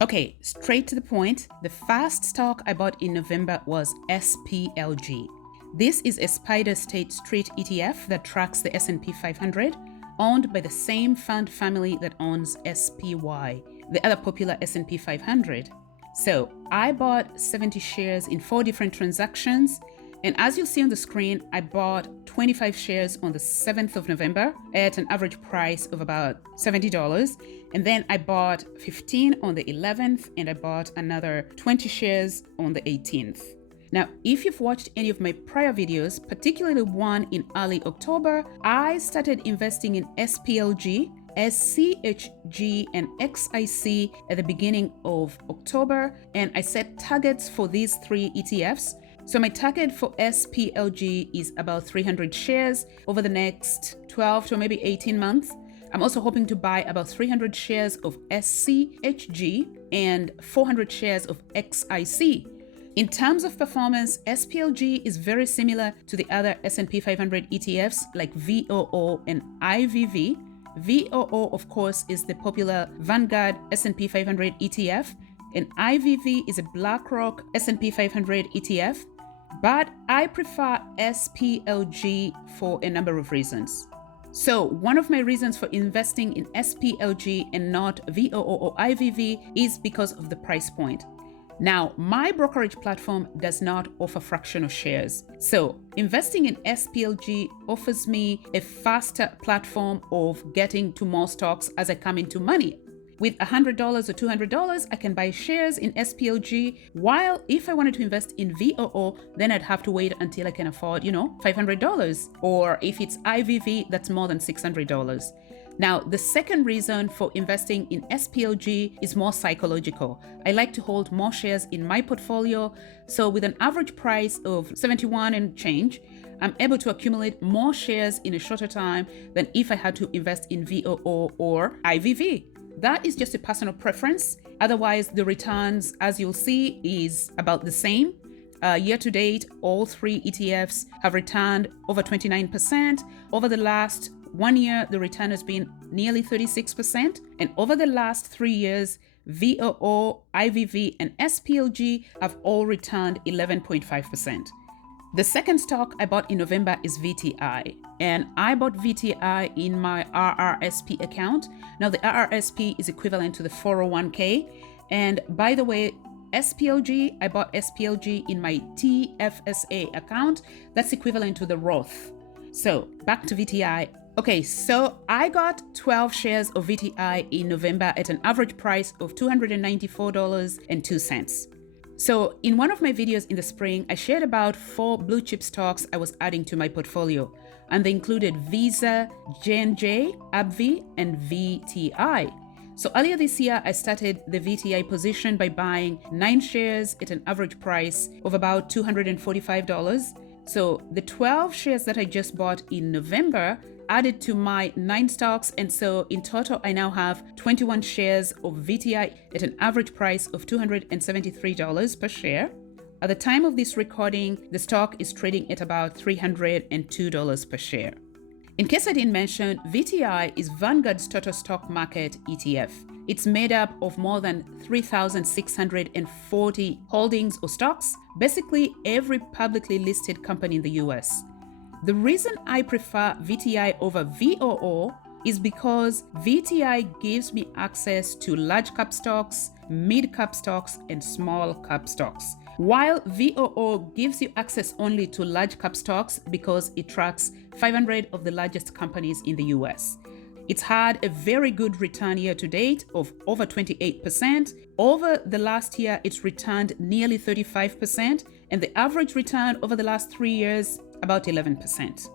Okay, straight to the point. The first stock I bought in November was SPLG. This is a Spider State Street ETF that tracks the S&P 500, owned by the same fund family that owns SPY, the other popular S&P 500. So I bought 70 shares in 4 different transactions. And as you'll see on the screen, I bought 25 shares on the 7th of November at an average price of about $70. And then I bought 15 on the 11th, and I bought another 20 shares on the 18th. Now, if you've watched any of my prior videos, particularly one in early October, I started investing in SPLG, SCHG, and XIC at the beginning of October, and I set targets for these 3 ETFs. So my target for SPLG is about 300 shares over the next 12 to maybe 18 months. I'm also hoping to buy about 300 shares of SCHG and 400 shares of XIC. In terms of performance, SPLG is very similar to the other S&P 500 ETFs like VOO and IVV. VOO, of course, is the popular Vanguard S&P 500 ETF, and IVV is a BlackRock S&P 500 ETF. But I prefer SPLG for a number of reasons. So one of my reasons for investing in SPLG and not VOO or IVV is because of the price point. Now, my brokerage platform does not offer fractional shares. So investing in SPLG offers me a faster platform of getting to more stocks as I come into money. With $100 or $200, I can buy shares in SPLG, while if I wanted to invest in VOO, then I'd have to wait until I can afford, $500. Or if it's IVV, that's more than $600. Now, the second reason for investing in SPLG is more psychological. I like to hold more shares in my portfolio, so with an average price of 71 and change, I'm able to accumulate more shares in a shorter time than if I had to invest in VOO or IVV. That is just a personal preference. Otherwise, the returns, as you'll see, is about the same. Year to date, all 3 ETFs have returned over 29%. Over the last 1 year, the return has been nearly 36%. And over the last 3 years, VOO, IVV, and SPLG have all returned 11.5%. The second stock I bought in November is VTI, and I bought VTI in my RRSP account. Now, the RRSP is equivalent to the 401k. And by the way, SPLG, I bought SPLG in my TFSA account. That's equivalent to the Roth. So back to VTI. Okay, so I got 12 shares of VTI in November at an average price of $294.02. So in one of my videos in the spring, I shared about 4 blue chip stocks I was adding to my portfolio, and they included Visa, J&J, AbbVie, and VTI. So earlier this year, I started the VTI position by buying 9 shares at an average price of about $245. So the 12 shares that I just bought in November added to my 9 stocks, and so in total I now have 21 shares of VTI at an average price of $273 per share. At the time of this recording, the stock is trading at about $302 per share. In case I didn't mention, VTI is Vanguard's total stock market ETF. It's made up of more than 3,640 holdings or stocks, basically every publicly listed company in the US. The reason I prefer VTI over VOO is because VTI gives me access to large cap stocks, mid cap stocks, and small cap stocks, while VOO gives you access only to large cap stocks because it tracks 500 of the largest companies in the US. It's had a very good return year to date of over 28%. Over the last year, it's returned nearly 35%, and the average return over the last 3 years, about 11%.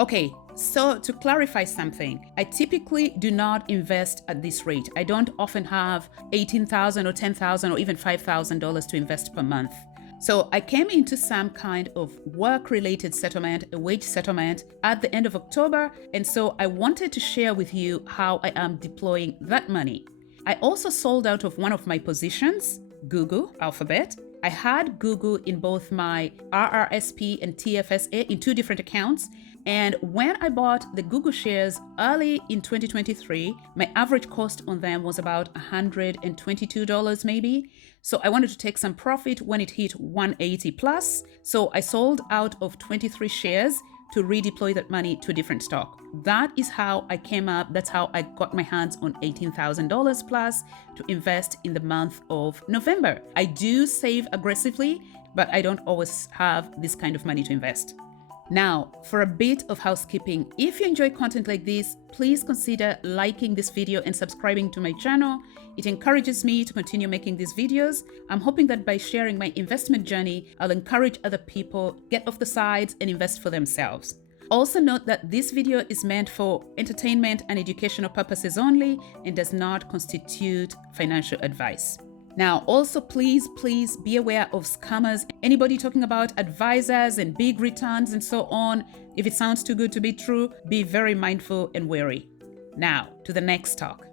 Okay, so to clarify something, I typically do not invest at this rate. I don't often have $18,000 or $10,000 or even $5,000 to invest per month. So I came into some kind of work-related settlement, a wage settlement, at the end of October, and so I wanted to share with you how I am deploying that money. I also sold out of one of my positions, Google, Alphabet. I had Google in both my RRSP and TFSA in 2 different accounts, And when I bought the Google shares early in 2023, my average cost on them was about $122 maybe. So I wanted to take some profit when it hit 180 plus. So I sold out of 23 shares to redeploy that money to a different stock. That is how I came up. That's how I got my hands on $18,000 plus to invest in the month of November. I do save aggressively, but I don't always have this kind of money to invest. Now, for a bit of housekeeping, if you enjoy content like this, please consider liking this video and subscribing to my channel. It encourages me to continue making these videos. I'm hoping that by sharing my investment journey, I'll encourage other people get off the sides and invest for themselves. Also note that this video is meant for entertainment and educational purposes only and does not constitute financial advice. Now, also please be aware of scammers. Anybody talking about advisors and big returns and so on, if it sounds too good to be true, be very mindful and wary. Now, to the next stock.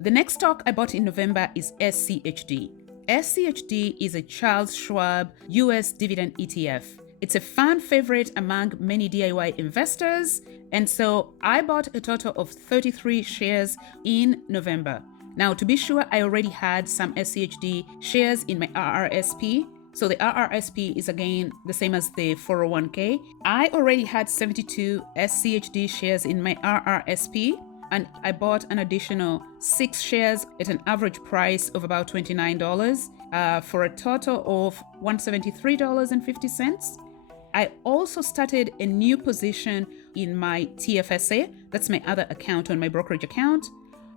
The next stock I bought in November is SCHD. SCHD is a Charles Schwab US dividend ETF. It's a fan favorite among many DIY investors, and so I bought a total of 33 shares in November. Now, to be sure, I already had some SCHD shares in my RRSP. So the RRSP is again the same as the 401k. I already had 72 SCHD shares in my RRSP, and I bought an additional 6 shares at an average price of about $29 for a total of $173.50. I also started a new position in my TFSA. That's my other account on my brokerage account.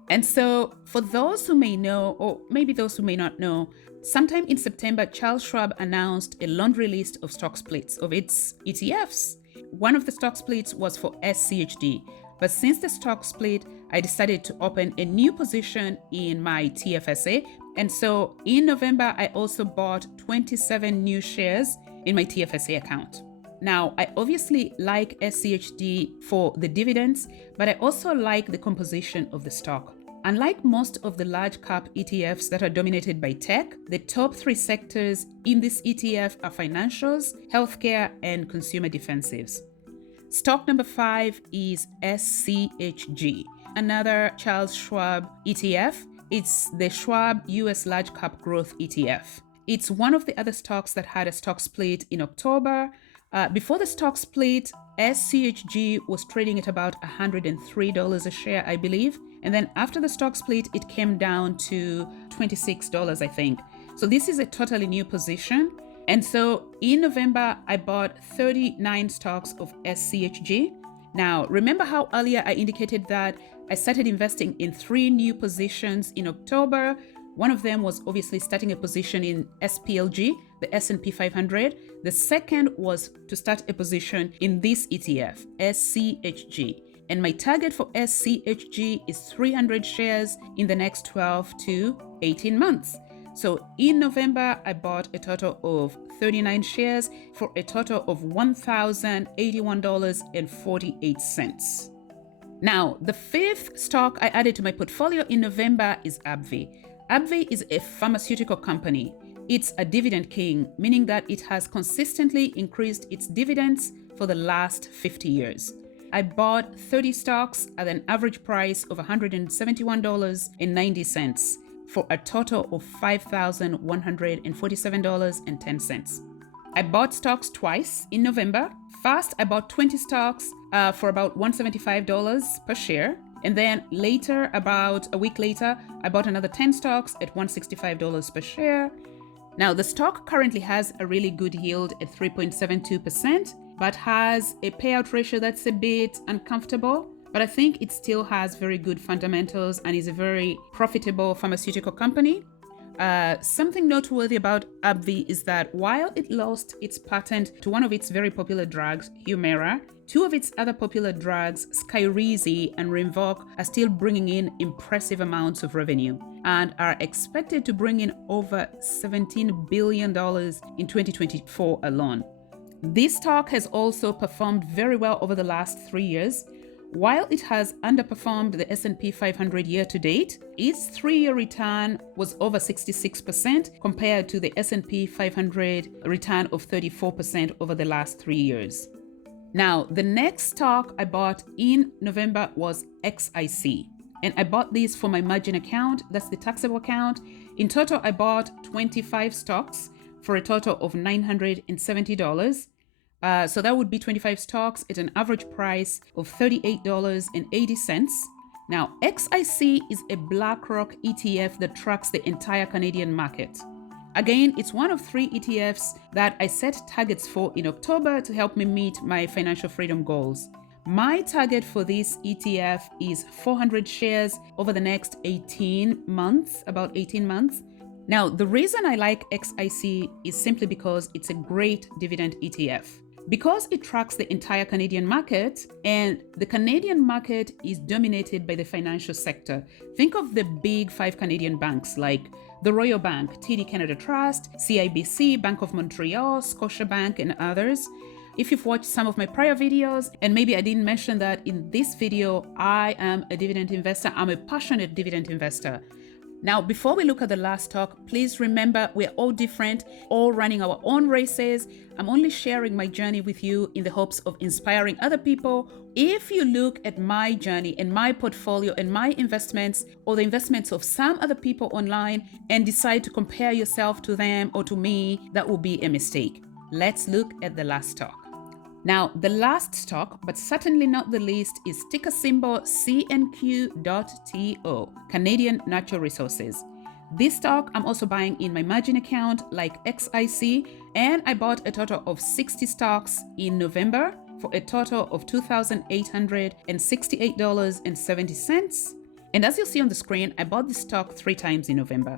And so for those who may know, or maybe those who may not know, sometime in September, Charles Schwab announced a laundry list of stock splits of its ETFs. One of the stock splits was for SCHD. But since the stock split, I decided to open a new position in my TFSA. And so in November, I also bought 27 new shares in my TFSA account. Now, I obviously like SCHD for the dividends, but I also like the composition of the stock. Unlike most of the large cap ETFs that are dominated by tech, the top 3 sectors in this ETF are financials, healthcare, and consumer defensives. Stock number 5 is SCHG, another Charles Schwab ETF. It's the Schwab US Large Cap Growth ETF. It's one of the other stocks that had a stock split in October. Before the stock split, SCHG was trading at about $103 a share, I believe. And then after the stock split, it came down to $26, I think. So this is a totally new position. And so in November, I bought 39 stocks of SCHG. Now, remember how earlier I indicated that I started investing in 3 new positions in October. One of them was obviously starting a position in SPLG, the S&P 500. The second was to start a position in this ETF, SCHG. And my target for SCHG is 300 shares in the next 12 to 18 months. So in November, I bought a total of 39 shares for a total of $1,081.48. Now, the 5th stock I added to my portfolio in November is AbbVie. AbbVie is a pharmaceutical company. It's a dividend king, meaning that it has consistently increased its dividends for the last 50 years. I bought 30 stocks at an average price of $171.90 for a total of $5,147.10. I bought stocks twice in November. First, I bought 20 stocks for about $175 per share. And then later, about a week later, I bought another 10 stocks at $165 per share. Now, the stock currently has a really good yield at 3.72%, but has a payout ratio that's a bit uncomfortable. But I think it still has very good fundamentals and is a very profitable pharmaceutical company. Something noteworthy about AbbVie is that while it lost its patent to one of its very popular drugs, Humira, 2 of its other popular drugs, Skyrizi and Rinvoq, are still bringing in impressive amounts of revenue and are expected to bring in over $17 billion in 2024 alone. This stock has also performed very well over the last 3 years. While it has underperformed the S&P 500 year to date, its 3-year return was over 66% compared to the S&P 500 return of 34% over the last 3 years. Now, the next stock I bought in November was XIC. And I bought this for my margin account. That's the taxable account. In total, I bought 25 stocks for a total of $970. So that would be 25 stocks at an average price of $38.80. Now, XIC is a BlackRock ETF that tracks the entire Canadian market. Again, it's one of 3 ETFs that I set targets for in October to help me meet my financial freedom goals. My target for this ETF is 400 shares over the next 18 months, about 18 months. Now, the reason I like XIC is simply because it's a great dividend ETF. Because it tracks the entire Canadian market, and the Canadian market is dominated by the financial sector. Think of the big 5 Canadian banks like the Royal Bank, TD Canada Trust, CIBC, Bank of Montreal, Scotiabank, and others. If you've watched some of my prior videos, and maybe I didn't mention that in this video, I am a dividend investor. I'm a passionate dividend investor. Now, before we look at the last stock, please remember we're all different, all running our own races. I'm only sharing my journey with you in the hopes of inspiring other people. If you look at my journey and my portfolio and my investments or the investments of some other people online and decide to compare yourself to them or to me, that will be a mistake. Let's look at the last stock. Now, the last stock, but certainly not the least, is ticker symbol CNQ.TO, Canadian Natural Resources. This stock I'm also buying in my margin account like XIC, and I bought a total of 60 stocks in November for a total of $2,868.70. And as you'll see on the screen, I bought this stock 3 times in November.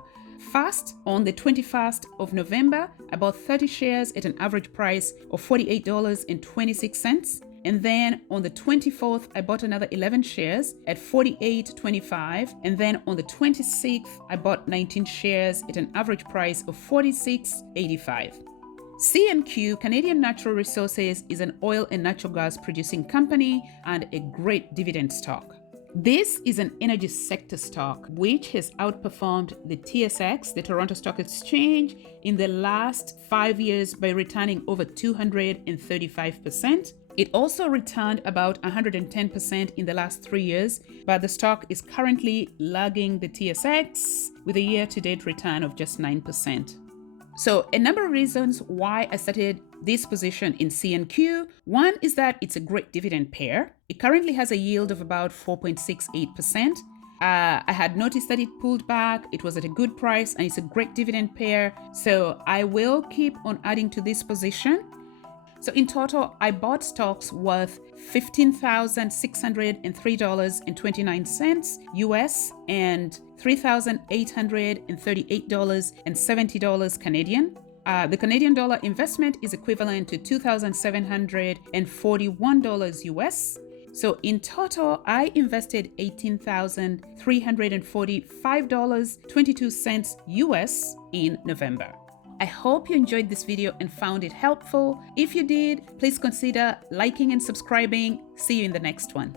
First, on the 21st of November, I bought 30 shares at an average price of $48.26. And then on the 24th, I bought another 11 shares at $48.25. And then on the 26th, I bought 19 shares at an average price of $46.85. CNQ, Canadian Natural Resources, is an oil and natural gas producing company and a great dividend stock. This is an energy sector stock which has outperformed the TSX, the Toronto Stock Exchange, in the last 5 years by returning over 235%. It also returned about 110% in the last 3 years, but the stock is currently lagging the TSX with a year-to-date return of just 9%. So a number of reasons why I started this position in CNQ. One is that it's a great dividend pair. It currently has a yield of about 4.68%. I had noticed that it pulled back. It was at a good price and it's a great dividend pair. So I will keep on adding to this position. So in total, I bought stocks worth $15,603.29 US and $3,838.70 Canadian. The Canadian dollar investment is equivalent to $2,741 US. So in total, I invested $18,345.22 US in November. I hope you enjoyed this video and found it helpful. If you did, please consider liking and subscribing. See you in the next one.